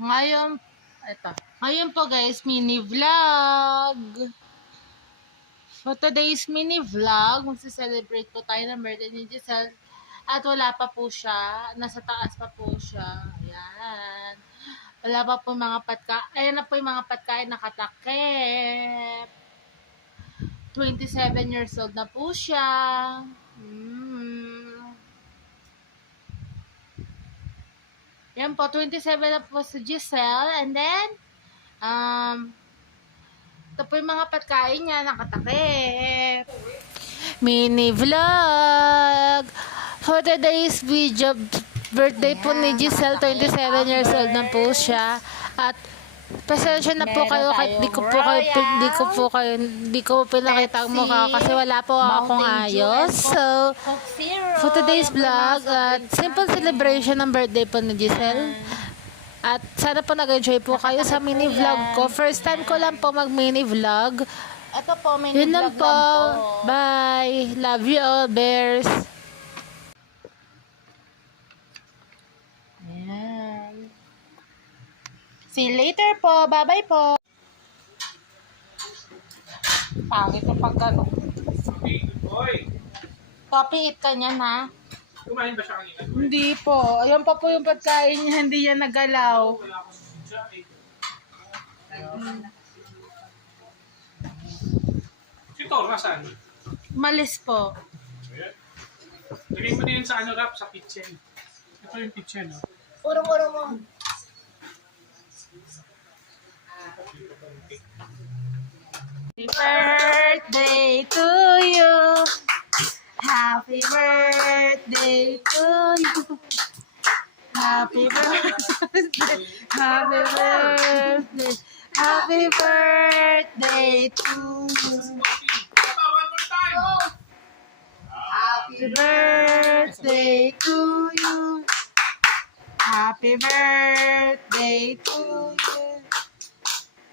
Ngayon, ito. Ngayon po guys, mini vlog. For today's mini vlog, magse-celebrate po tayo ng birthday ni Giselle. At wala pa po siya. Nasa taas pa po siya. Ayan. Wala pa po mga pagkain. Ayan na po yung mga pagkain nakatakip. 27 years old na po siya. Yan po, 27 na po si Giselle. And then, ito po yung mga pagkain niya, nakatakip. Mini vlog! For today's video, birthday po ni Giselle, 27 years old na po siya. At pasensya na po kayo kahit di ko pinakita ang mukha kasi wala po akong ayos. So, for today's vlog, simple celebration ng birthday po ni Giselle. At sana po nag-enjoy po kayo sa mini vlog ko. First time ko lang po mag-mini vlog. Ito po, mini Yun lang vlog po. Bye. Love you all, bears. Ayan. See you later po. Bye-bye po. Pangit yung pagkano. Copy it ka niyan, ha? Kumain ba siya kanina? Hindi po. Ayan pa po yung pagkain niya. Hindi niya nagalaw. Wala akong siya eh. Si Tor, nasaan? Malis po. Lagay mo na yun sa ano rap, sa kitchen. Ito yung kitchen, no? Urong-urong mo. Happy birthday to you. Happy birthday to you. Happy birthday. Happy birthday. Happy birthday to you. One more time! Happy birthday to you. Happy birthday to you.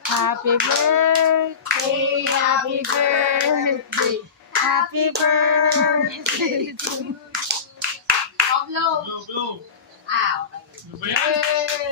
Happy birthday, happy birthday, happy birthday to you. Blow, blow. Ah, okay. Ano ba yan?